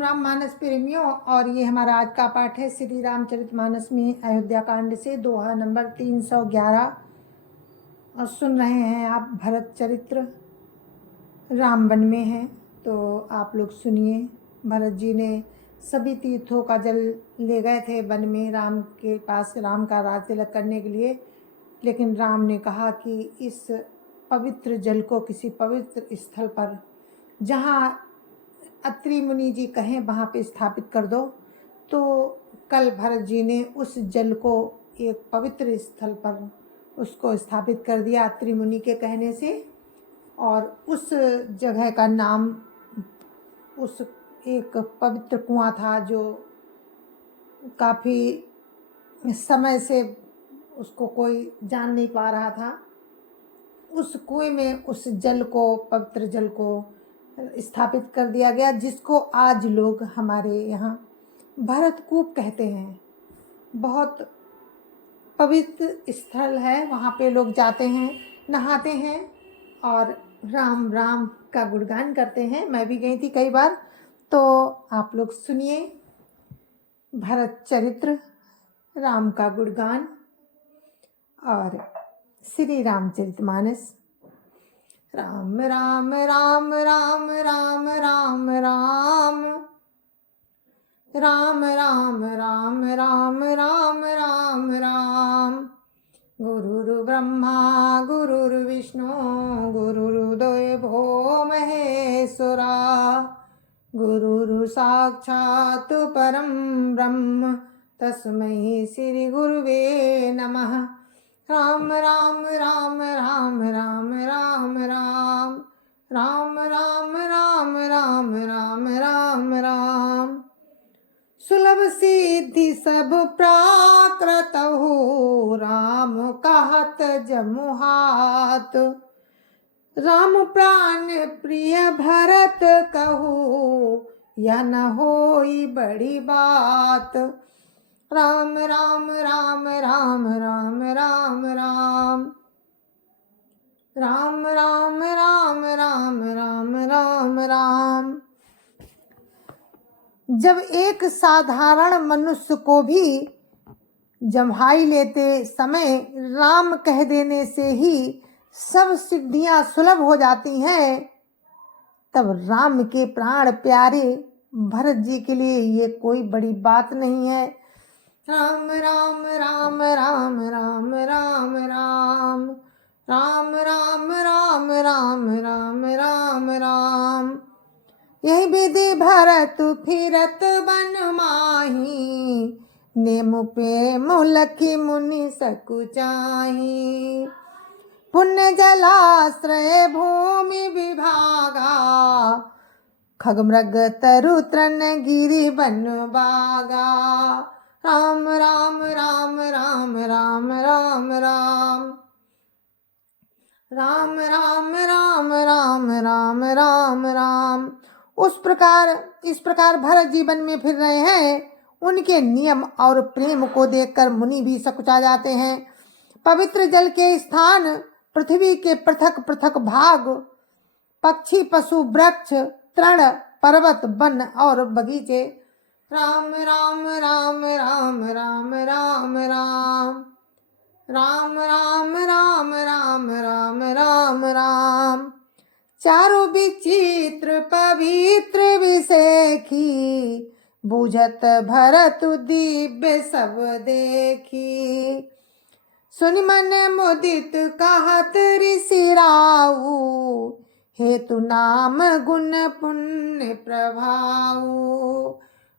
राम मानस प्रेमियों, और ये हमारा आज का पाठ है श्री रामचरितमानस में अयोध्या कांड से दोहा नंबर 311। और सुन रहे हैं आप भरत चरित्र। राम वन में है तो आप लोग सुनिए। भरत जी ने सभी तीर्थों का जल ले गए थे वन में राम के पास, राम का राज तिलक करने के लिए। लेकिन राम ने कहा कि इस पवित्र जल को किसी पवित्र स्थल पर, जहाँ अत्रि मुनि जी कहें, वहाँ पे स्थापित कर दो। तो कल भरत जी ने उस जल को एक पवित्र स्थल पर उसको स्थापित कर दिया अत्रि मुनि के कहने से। और उस जगह का नाम, उस एक पवित्र कुआं था जो काफ़ी समय से उसको कोई जान नहीं पा रहा था। उस कुएं में उस जल को, पवित्र जल को स्थापित कर दिया गया, जिसको आज लोग हमारे यहाँ भरतकूप कहते हैं। बहुत पवित्र स्थल है, वहाँ पे लोग जाते हैं, नहाते हैं और राम राम का गुणगान करते हैं। मैं भी गई थी कई बार। तो आप लोग सुनिए भरत चरित्र, राम का गुणगान और श्री रामचरितमानस। राम राम राम राम राम राम राम राम राम राम राम राम राम राम। गुरुर्ब्रह्मा गुरुर्विष्णु गुरुर्देवो महेश्वरा, गुरुर् साक्षात् परं ब्रह्म तस्मै श्री गुरुवे नमः। राम राम राम राम राम राम राम राम राम राम राम राम राम राम। सुलभ सिद्धि सब प्राकृत हो, राम कहत जमुहात। राम प्राण प्रिय भरत कहो, यह न होई बड़ी बात। राम राम राम राम राम राम राम राम राम राम राम राम राम राम। जब एक साधारण मनुष्य को भी जम्हाई लेते समय राम कह देने से ही सब सिद्धियां सुलभ हो जाती हैं, तब राम के प्राण प्यारे भरत जी के लिए ये कोई बड़ी बात नहीं है। राम राम राम राम राम राम राम राम राम राम राम राम राम राम। यही विधि भरत फिरत बन माही, नेम पे मुलखी मुनि सकुचाही। पुण्य जलाश्रय भूमि विभागा, खगमृग तरु तृण गिरि बन बागा। राम राम राम राम राम राम राम राम राम राम राम राम राम राम। इस प्रकार भरत जीवन में फिर रहे हैं। उनके नियम और प्रेम को देखकर मुनि भी सकुचा जाते हैं। पवित्र जल के स्थान, पृथ्वी के पृथक पृथक भाग, पक्षी पशु वृक्ष तृण पर्वत वन और बगीचे। राम राम राम राम राम राम राम राम राम राम राम राम राम राम। चारों विचित्र पवित्र विषेखी, बुझत भरत दिव्य सब देखी। सुनि मन मुदित कहत ऋषि राऊ, हेतु नाम गुण पुण्य प्रभाऊ।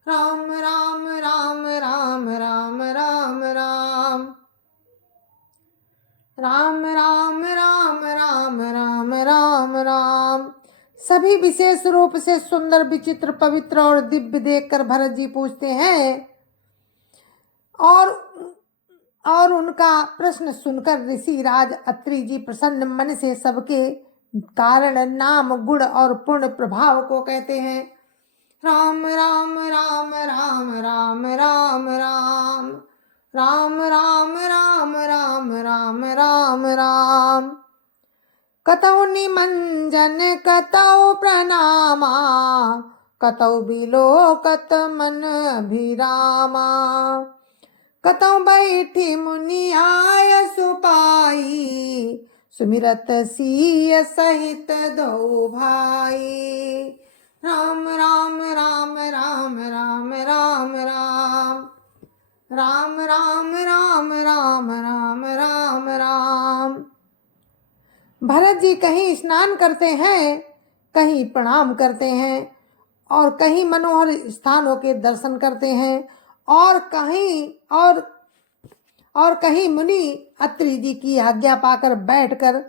राम राम राम राम राम राम राम राम राम राम राम राम राम राम। सभी विशेष रूप से सुंदर, विचित्र, पवित्र और दिव्य देखकर भरत जी पूछते हैं, और उनका प्रश्न सुनकर ऋषि राज अत्रि जी प्रसन्न मन से सबके कारण, नाम, गुण और पूर्ण प्रभाव को कहते हैं। राम राम राम राम राम राम राम राम राम राम राम राम राम राम। कतौ निमंजन कतौ प्रणामा, कतौ बिलोकत मन अभिरामा। कतौ बैठी मुनि आय सुपाई, सुमिरत सिय सहित दो भाई। राम राम राम राम राम राम राम, राम राम राम राम राम राम राम। भरत जी कहीं स्नान करते हैं, कहीं प्रणाम करते हैं, और कहीं मनोहर स्थानों के दर्शन करते हैं, और कहीं मुनि अत्रि जी की आज्ञा पाकर बैठकर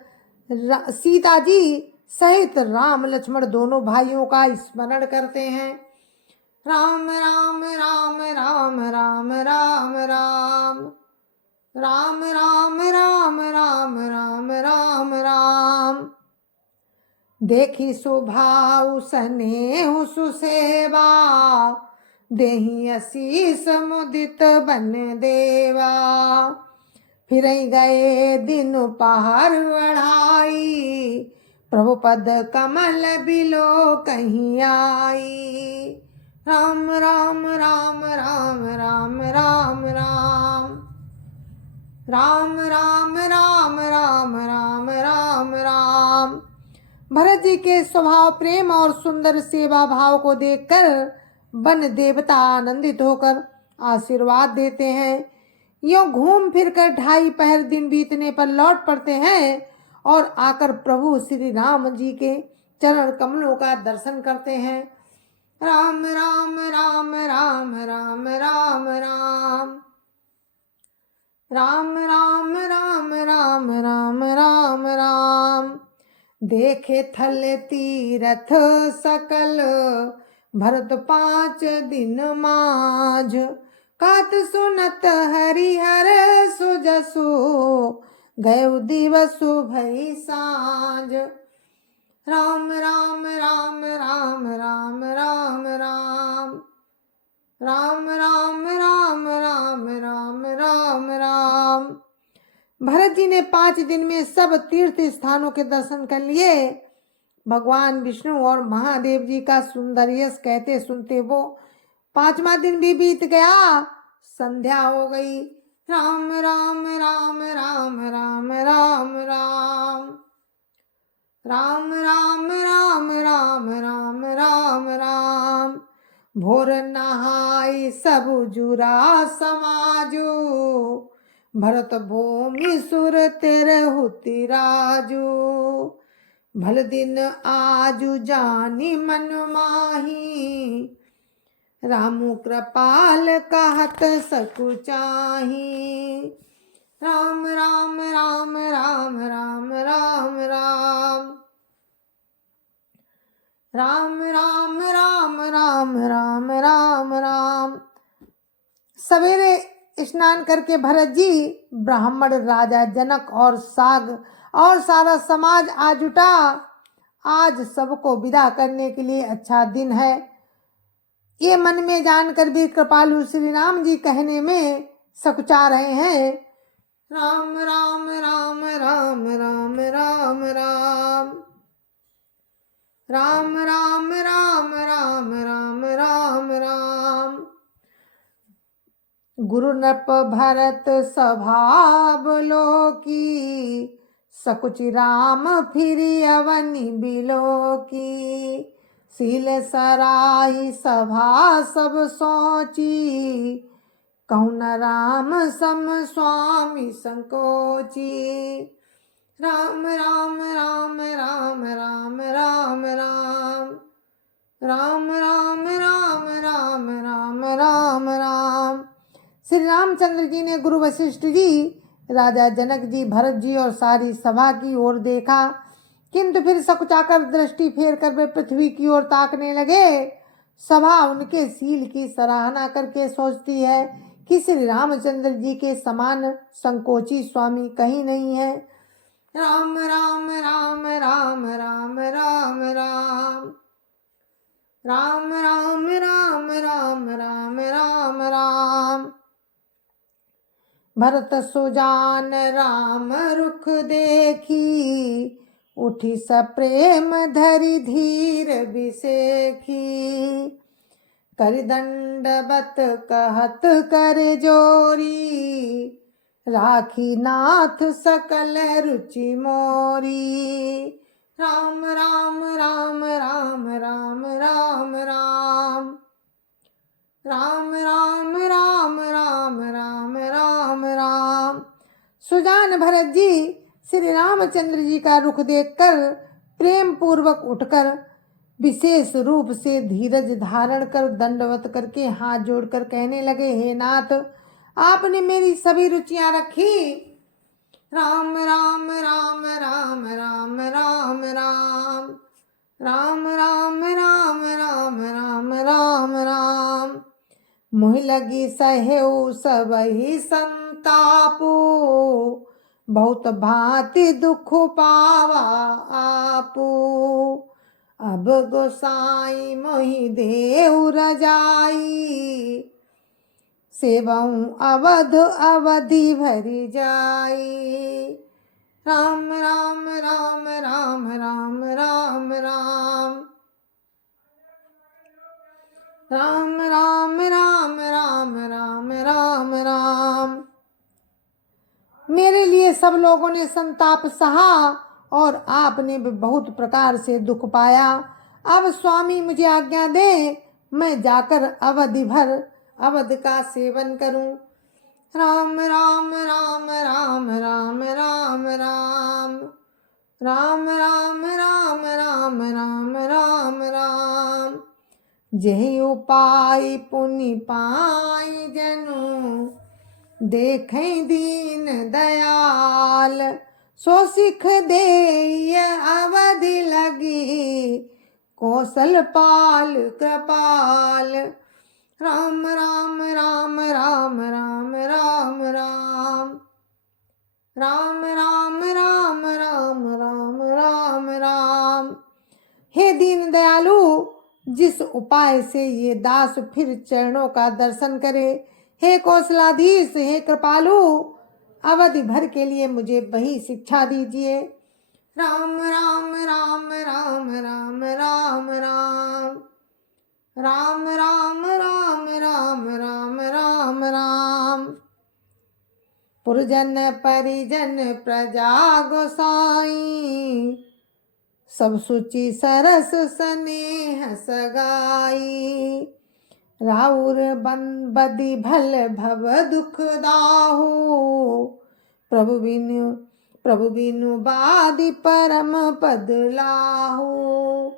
सीता जी सहित राम लक्ष्मण दोनों भाइयों का स्मरण करते हैं। राम राम राम राम राम राम राम, राम राम राम राम राम राम राम। देखी सुभाउ स्नेहु सुसेवा, देहि असीस मुदित बन देवा। फिर गए दिन पहर बढ़ाई, प्रभु पद कमल बिलो कहीं आई। राम राम राम राम राम राम राम, राम राम राम राम राम राम राम। भरत जी के स्वभाव प्रेम और सुंदर सेवा भाव को देखकर वन देवता आनंदित होकर आशीर्वाद देते हैं। यूं घूम फिर कर 2.5 पहर दिन बीतने पर लौट पड़ते हैं और आकर प्रभु श्री राम जी के चरण कमलों का दर्शन करते हैं। राम राम राम राम राम राम राम, राम राम राम राम राम राम राम। देखे थल तीरथ सकल, भरत 5 दिन माझ। कात सुनत हरिहर सुजसु, गयो दिवसु भई साँझ। राम राम राम राम राम राम राम, राम राम राम राम राम राम राम। भरत जी ने 5 दिन में सब तीर्थ स्थानों के दर्शन कर लिए। भगवान विष्णु और महादेव जी का सुंदर यश कहते सुनते वो 5वां दिन भी बीत गया, संध्या हो गई। राम राम राम राम राम राम राम, राम राम राम राम राम राम राम। भोर नहाई सब जुरा समाजो, भरत भूमि सुर तेरहु तिराजू। भल दिन आजु जानी मन माही, रामु कृपाल कहत सकु चाही। राम राम राम राम राम राम राम, राम राम राम राम राम राम राम। सवेरे स्नान करके भरत जी, ब्राह्मण, राजा जनक और सारा समाज आ जुटा। आज सबको विदा करने के लिए अच्छा दिन है, ये मन में जानकर भी कृपालु श्री राम जी कहने में सकुचा रहे हैं। राम राम राम राम राम राम राम, राम राम राम राम राम राम राम। गुरु नृप भरत स्वभाव लोकी, सकुचि राम फिरि अवनि बिलोकी। सील सराही सभा सब सोची, कहुन राम सम स्वामी संकोची। राम राम राम राम राम राम राम, राम राम राम राम राम राम राम। श्री रामचंद्र जी ने गुरु वशिष्ठ जी, राजा जनक जी, भरत जी और सारी सभा की ओर देखा, किंतु फिर सकुचाकर दृष्टि फेर कर वे पृथ्वी की ओर ताकने लगे। सभा उनके शील की सराहना करके सोचती है कि श्री रामचंद्र जी के समान संकोची स्वामी कहीं नहीं है। राम राम राम राम राम राम राम, राम राम राम राम राम राम राम। भरत सुजान राम रुख देखी, उठी सप्रेम धरि धीर बिसेखी, कर दंडवत कहत कर जोरी, राखी नाथ सकल रुचि मोरी। राम राम राम राम राम राम राम राम राम राम राम राम राम राम। सुजान भरत जी श्री रामचंद्र जी का रुख देखकर प्रेम पूर्वक उठकर विशेष रूप से धीरज धारण कर दंडवत करके हाथ जोड़कर कहने लगे, हे नाथ, आपने मेरी सभी रुचियां रखी। राम राम राम राम राम राम राम राम राम राम राम राम राम राम। मोहि लगी सहेऊ सबहि संतापो, बहुत भांति दुख पावा आपो। अब गोसाई मोहि देव रजाई, सेवऊं अवध अवधि भरि जाई। राम राम राम राम राम राम राम राम राम राम राम राम राम राम। मेरे लिए सब लोगों ने संताप सहा और आपने भी बहुत प्रकार से दुख पाया। अब स्वामी मुझे आज्ञा दे, मैं जाकर अवधि भर अवध का सेवन करूं। राम राम राम राम राम राम राम राम राम राम राम राम राम राम। जेहि उपाय पुनि पाई जनु, देखें दीन दयाल। सो सिख देय अवधि लगी, कौशल पाल कृपाल। राम राम राम राम राम राम राम राम राम राम राम राम राम राम। हे दीन दयालु, जिस उपाय से ये दास फिर चरणों का दर्शन करे, हे कौशलाधीश, हे कृपालु, अवधि भर के लिए मुझे वही शिक्षा दीजिए। राम राम राम राम राम राम राम राम राम राम राम राम राम राम। पुरजन परिजन प्रजा गोसाई, सब सुचि सरस स्नेह सगाई। राउर बदी भल भव दुख दाहु, प्रभु बिनु बादि परम पद लाहु।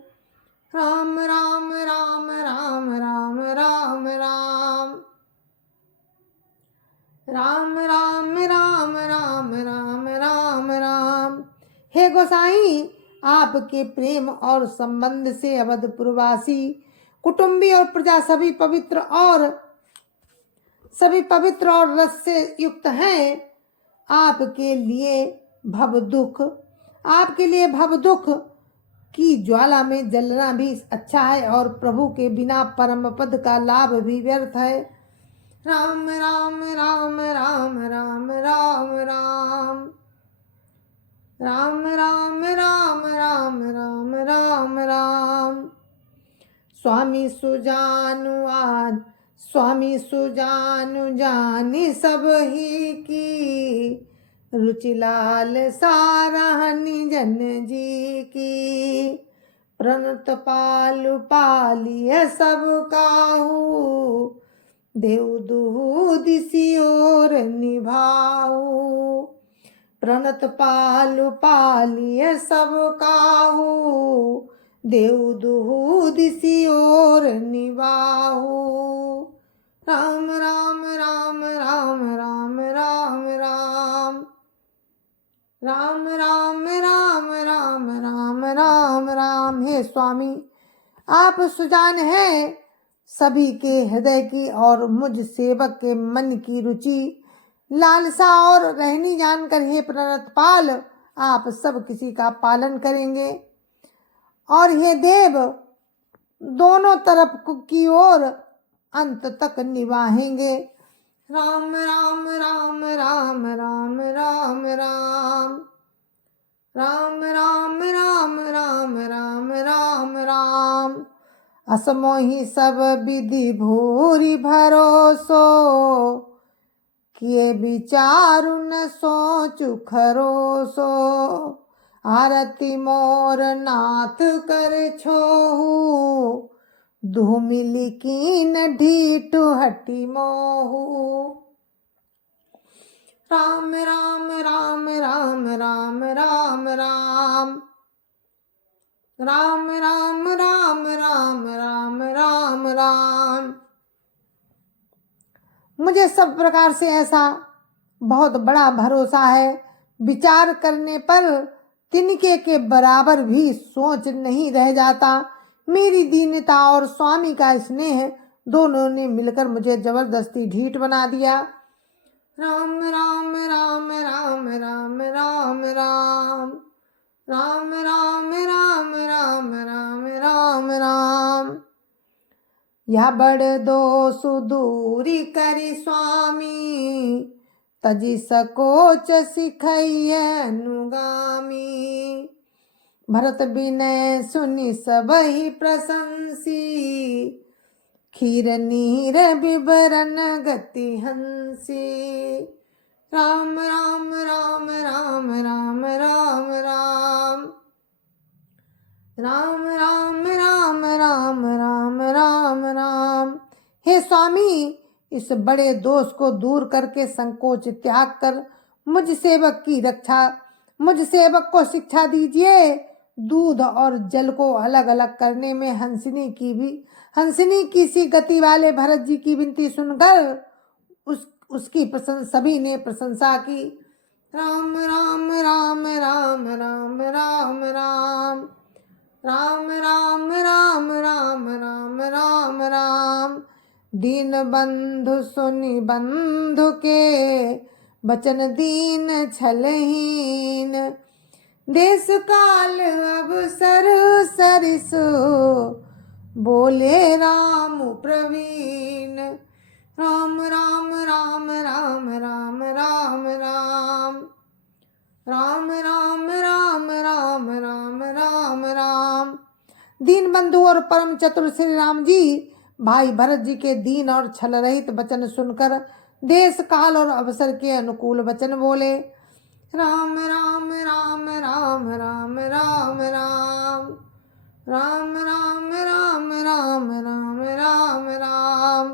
राम राम राम राम राम राम राम राम राम राम राम राम राम राम। हे गोसाई, आपके प्रेम और संबंध से अवधपुरवासी कुटुंबी और प्रजा सभी पवित्र और रस से युक्त हैं। आपके लिए भव दुख की ज्वाला में जलना भी अच्छा है, और प्रभु के बिना परम पद का लाभ भी व्यर्थ है। राम राम राम राम राम राम राम राम राम राम राम राम राम राम। स्वामी सुजानु जानी सब ही की, रुचि लाल सारहनि जन जी की। प्रणत पालु पालिय सब काहू, देव दुहु दिसि ओर निभाऊ। प्रणत पालु पालिय सब काहू, देव दुहु दिसि ओर निभाऊ। राम राम राम राम राम राम राम राम राम राम राम राम राम राम। हे स्वामी, आप सुजान हैं सभी के हृदय की, और मुझ सेवक के मन की रुचि लालसा और रहनी जानकर, हे प्रणतपाल, आप सब किसी का पालन करेंगे, और हे देव दोनों तरफ की ओर अंत तक निभाएंगे। राम राम राम राम राम राम राम राम राम राम राम राम राम राम। असमोहि सब विधि भूरि भरोसो, किए विचारु न सोचु खरोसो। आरती मोर नाथ कर छोहु, धूमिली कीन ढीठु हटि मोहु। राम राम राम राम राम राम राम। राम राम राम राम राम राम राम। मुझे सब प्रकार से ऐसा बहुत बड़ा भरोसा है, विचार करने पर तिनके के बराबर भी सोच नहीं रह जाता। मेरी दीनता और स्वामी का स्नेह दोनों ने मिलकर मुझे जबरदस्ती ढीठ बना दिया। राम राम राम राम राम राम राम। राम राम राम राम राम राम राम। या बड़ दोष दूरी करी स्वामी, तजी सकोच सिखैय अनुगामी। भरत विनय सुनि सबहि प्रशंसी, खीर नीर विवरण गति हंसी। राम राम राम राम राम राम राम। राम राम राम राम राम राम राम। हे स्वामी, इस बड़े दोष को दूर करके संकोच त्याग कर मुझ सेवक को शिक्षा दीजिए। दूध और जल को अलग अलग करने में हंसिनी की सी गति वाले भरत जी की विनती सुनकर उसकी सभी ने प्रशंसा की। राम राम राम राम राम राम राम। राम राम राम राम राम राम राम। दीन बंधु सुनि बंधु के, बचन दीन छलहीन। देश काल अवसर सरिसु, बोले राम प्रवीण। राम राम राम राम राम राम राम। राम राम राम राम राम राम राम। दीन बंधु और परम चतुर श्री राम जी भाई भरत जी के दीन और छल रहित वचन सुनकर देश काल और अवसर के अनुकूल वचन बोले। राम राम राम राम राम राम राम। राम राम राम राम राम राम राम।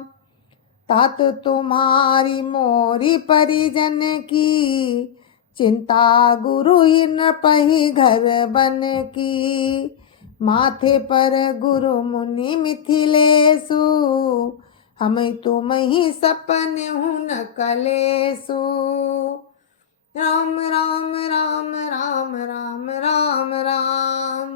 तात तुम्हारी मोरी परिजन की, चिंता गुरु ही न पही घर बन की। माथे पर गुरु मुनि मिथिलेसु, हम तुम ही सपन हूँ न कलेसु। राम राम राम राम राम राम राम।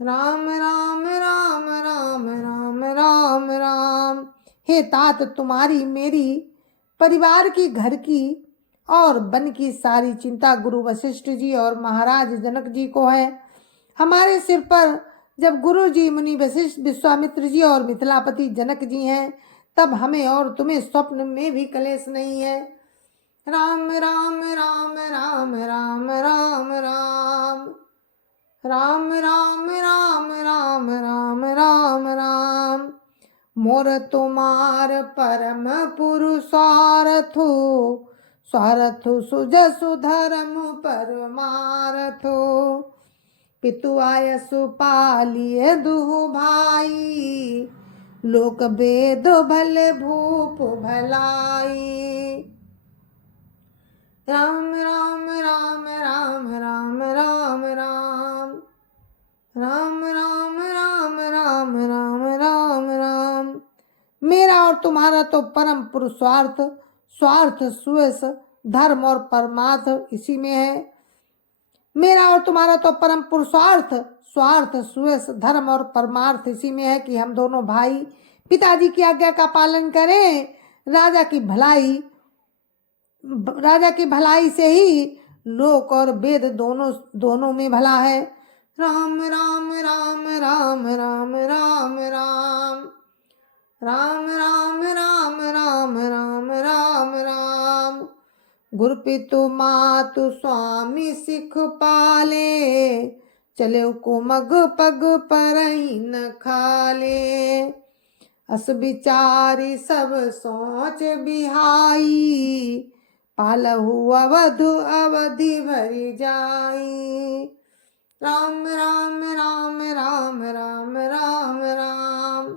राम राम राम राम राम राम राम। हे तात, तुम्हारी मेरी परिवार की घर की और वन की सारी चिंता गुरु वशिष्ठ जी और महाराज जनक जी को है। हमारे सिर पर जब गुरु जी, मुनि वशिष्ठ, विश्वामित्र जी और मिथिलापति जनक जी हैं, तब हमें और तुम्हें स्वप्न में भी कलेश नहीं है। राम राम राम राम राम राम राम। राम राम राम राम राम राम राम। मोर तुम्हार परम पुरुषार्थु, स्वार्थु सुजसु धर्म परमार्थु। पितु आयसु पालिय दुहु भाई, लोक वेद भल भूप भलाई। राम राम राम राम राम राम राम। राम राम राम राम राम राम राम। मेरा और तुम्हारा तो परम पुरुषार्थ, स्वार्थ, सुयश, धर्म और परमार्थ इसी में है। मेरा और तुम्हारा तो परम पुरुषार्थ, स्वार्थ, सुयश, धर्म और परमार्थ इसी में है कि हम दोनों भाई पिताजी की आज्ञा का पालन करें। राजा की भलाई से ही लोक और वेद दोनों में भला है। राम राम राम राम राम राम राम। राम राम राम राम राम राम राम। गुरु पितु मातु स्वामी सिख पाले, चले को मग पग परही न खाले। अस विचारी सब सोच बिहाई, पालहु अवधु अवधि भरी जाई। राम राम राम राम राम राम राम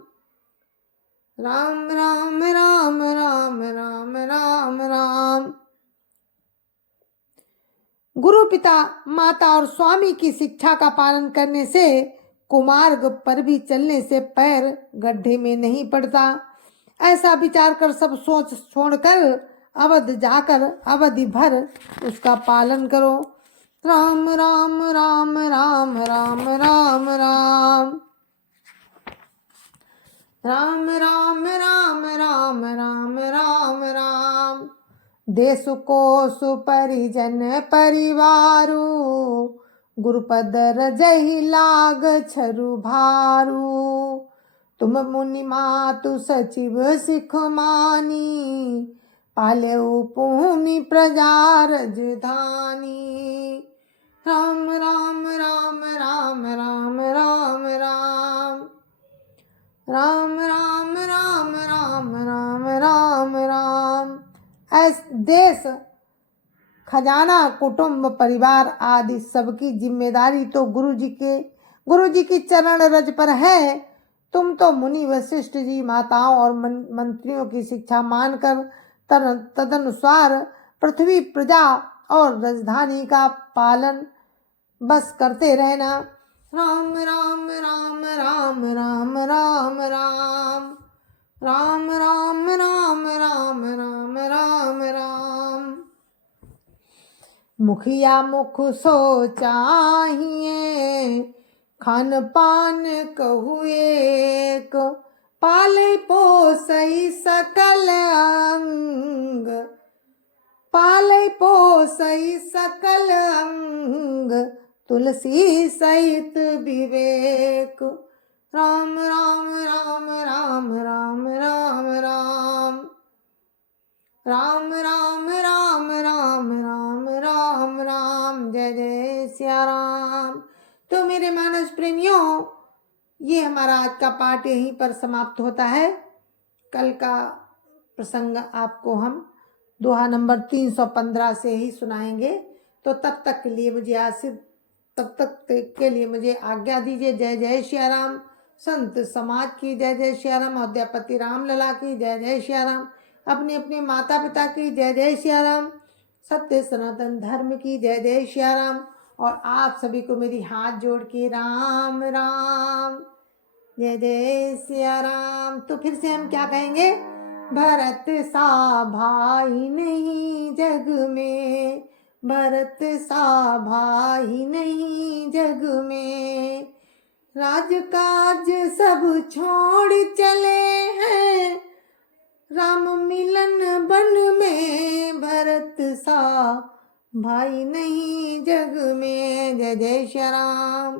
राम राम राम राम राम राम राम। गुरु पिता माता और स्वामी की शिक्षा का पालन करने से कुमार्ग पर भी चलने से पैर गड्ढे में नहीं पड़ता। ऐसा विचार कर सब सोच छोड़कर अवध जाकर अवधि भर उसका पालन करो। राम राम राम राम राम राम राम राम राम राम राम राम राम राम। देश को सुपरिजन परिवारू, गुरुपद रजहि लाग छरु भारू। तुम मुनि मातु सचिव सिख मानी, पालेउ भूमि प्रजा रजधानी। राम राम राम राम राम राम राम राम राम राम राम राम राम राम। ऐस देश खजाना कुटुंब परिवार आदि सबकी जिम्मेदारी तो गुरु जी की चरण रज पर है। तुम तो मुनि वशिष्ठ जी माताओं और मंत्रियों की शिक्षा मानकर तदनुसार पृथ्वी प्रजा और राजधानी का पालन बस करते रहना। राम राम राम राम राम राम राम राम राम राम राम राम राम राम। मुखिया मुख सो चाहिए, खान पान कहु एक। पाले पोसई सकल अंग, पाले पोसई सकल अंग। तुलसी सहित विवेक। राम राम राम राम राम राम राम राम राम राम राम राम राम राम। जय जय सिया राम। तो मेरे मानस प्रेमियों, ये हमारा आज का पाठ यहीं पर समाप्त होता है। कल का प्रसंग आपको हम दोहा नंबर 315 से ही सुनाएंगे। तो तब तक के लिए मुझे आज्ञा दीजिए। जय जय श्री राम। संत समाज की जय जय श्री राम। अयोध्यापति राम लला की जय जय श्री राम। अपने अपने माता पिता की जय जय श्री राम। सत्य सनातन धर्म की जय जय श्री राम। और आप सभी को मेरी हाथ जोड़ के राम राम, जय जय सिया राम। तो फिर से हम क्या कहेंगे? भरत सा भाई नहीं जग में, भरत सा भाई नहीं जग में। राजकाज सब छोड़ चले हैं, राम मिलन बन में। भरत सा भाई नहीं जग में। जय जय श्री राम।